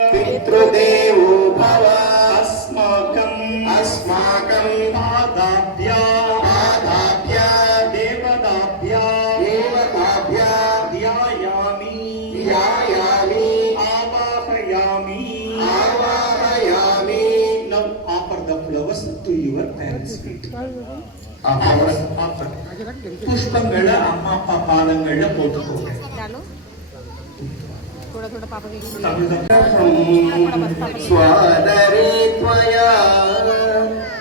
पितृदेवो भव अस्माकं पादाभ्या देवताभ्या ध्यायामि आवाहयामि. Now offer the flowers to your parents' feet. पुष्पंगळ अम्मा अप्पा पादंगळ पोटुकोगे. थोड़ा पापा के स्वादरे त्वया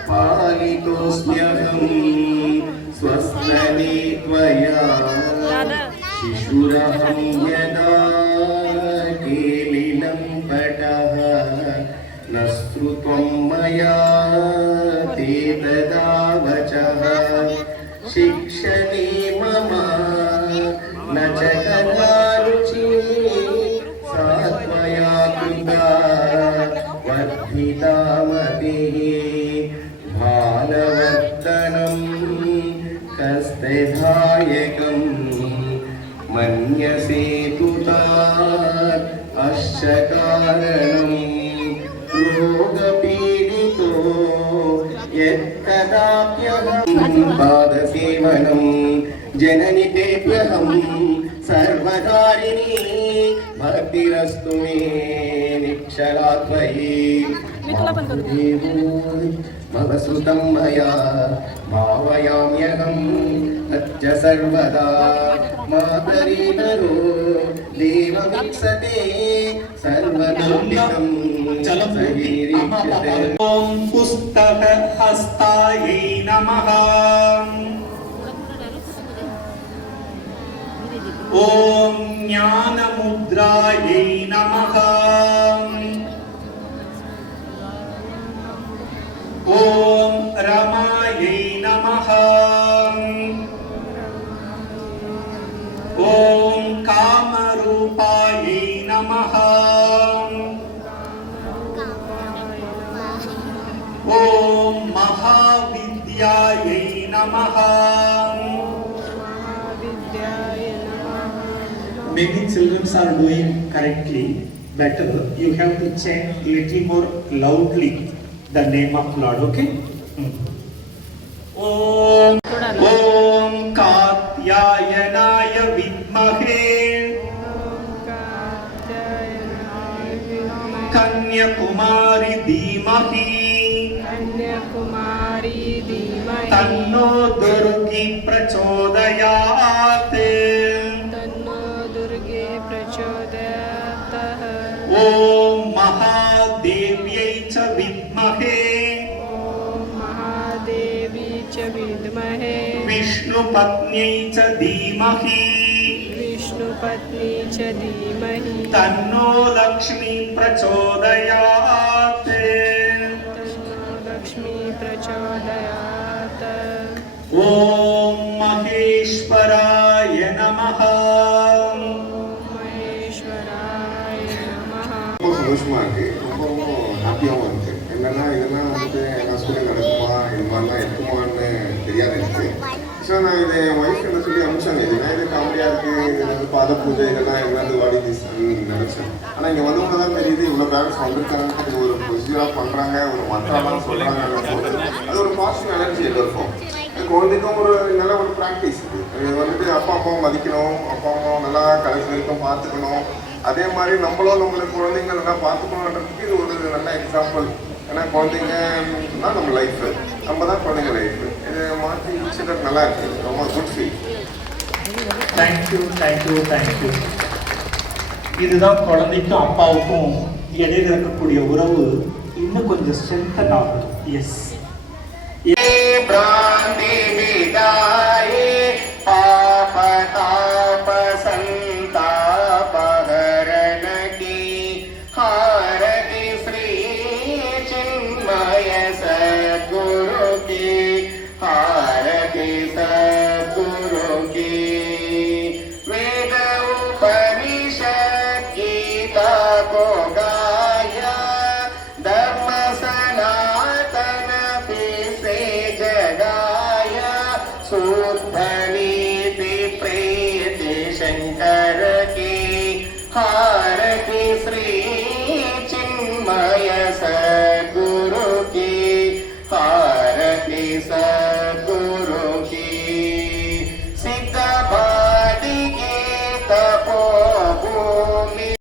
पालितोऽस्म्यहं स्वस्नने त्वया शिशुरहं यदा केलिलं पटः न श्रुतं मया ते तदा वचः शिक्षणे मम न च कलारुचिः सात्वया कृता वर्धितामतिः भालवर्धनं कस्तेधायकं मन्यसे तु तात् अश्च कारणं रोगपीडितो यत्कदाप्यहं पादसेवनं जननि तेऽप्यहं सर्वकारिणी भक्तिरस्तु मे निक्षला त्वयि मम सुतं मया भावयाम्यहं तच्च सर्वदा मातरि नरो देवमीप्सते सर्वदुर्लितं सहीरीक्षते. ॐ पुस्तकहस्तायै नमः. ॐ ज्ञानमुद्रायै नमः. ॐ रमायै नमः. ॐ कामरूपायै नमः. ॐ महाविद्यायै नमः. Many children are doing correctly. Better you have to chant little more loudly the name of Lord. Okay? Om Katyayanaaya Vidmahe Kanyakumari Dhimahi Tanno Durgi Prachodayate. ओम महादेव्यै च विद्महे विष्णुपत्न्यै च धीमहि तन्नो लक्ष्मी प्रचोदयात्. ओम महेश्वराय नमः. சந்தோஷமாக இருக்குது, ரொம்பவும் ஹாப்பியாகவும் இருக்குது. என்னென்னா இதெல்லாம் வந்துட்டு எங்கள் ஸ்கூலில் நடக்குமா இது மாதிரிலாம் இருக்குமான்னு தெரியாது எனக்கு. ஸோ நான் இதை என் ஒய்ஃப் என்ன சொல்லி அனுப்பிச்சாங்க, இதுனா இது காமெடியாக இருக்குது, இது வந்து பாத பூஜை இதெல்லாம் எங்கேருந்து வாடி நினச்சேன். ஆனால் இங்கே வந்தவங்க தான் தெரியுது இவ்வளோ பேரண்ட்ஸ் வந்திருக்காங்க, இது ஒரு ப்ரொசீஜராக பண்ணுறாங்க, ஒரு மற்றெல்லாம் சொல்கிறாங்க. அது ஒரு பாசிட்டிவ் எனர்ஜி இருக்கும். குழந்தைக்கும் ஒரு நல்ல ஒரு ப்ராக்டிஸ். இது வந்துட்டு அப்பா அம்மாவும் மதிக்கணும், அப்பா அம்மாவும் நல்லா கடைசி வரைக்கும் பார்த்துக்கணும். அதே மாதிரி நம்மளும் நம்மளுக்கு குழந்தைங்க நல்லா பார்த்துக்கணுன்றதுக்கு இது ஒரு நல்ல எக்ஸாம்பிள். ஏன்னா குழந்தைங்க தான் நம்ம லைஃபு, நம்ம தான் குழந்தைங்க லைஃபு. இது மாற்றி முடிச்சுட்டு நல்லா இருக்குது, ரொம்ப குட் ஃபீல். தேங்க்யூ. இதுதான் குழந்தைக்கும் அப்பாவுக்கும் இடையில இருக்கக்கூடிய உறவு இன்னும் கொஞ்சம் ஸ்ட்ரென்தன் ஆகும். எஸ்.